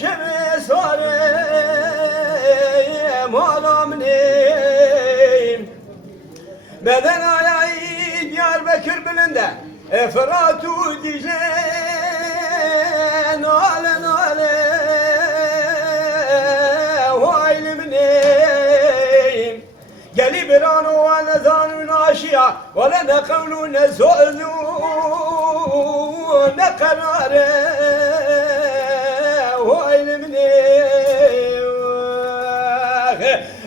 şemi sarım alam neyim beden ayayı Diyarbakır bilinde Fırat'u Dicle nale nale vaylim neyim geli bir an ve nezanun aşiya ve le ne kavlu ne sözü ne kararı vaylim neyim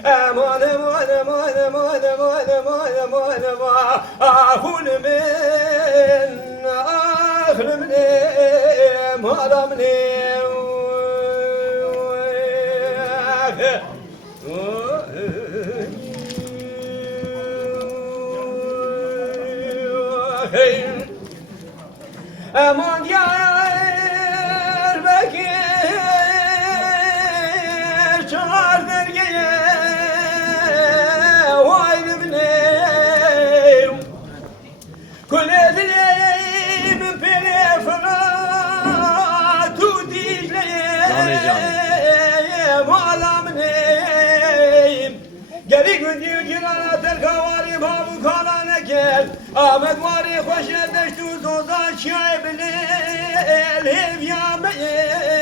aman aman aman aman aman aman aman aman ahul min ahlım neyim adam neyim aman Diyarbakır çağır dergeye vaylim neyim kuledileyim pere Fırat'u Dicle'ye malam neyim geri gündür girana terkavari babu kalana gel Ahmet vari hoş ediştü zozan şaibli ev yameyi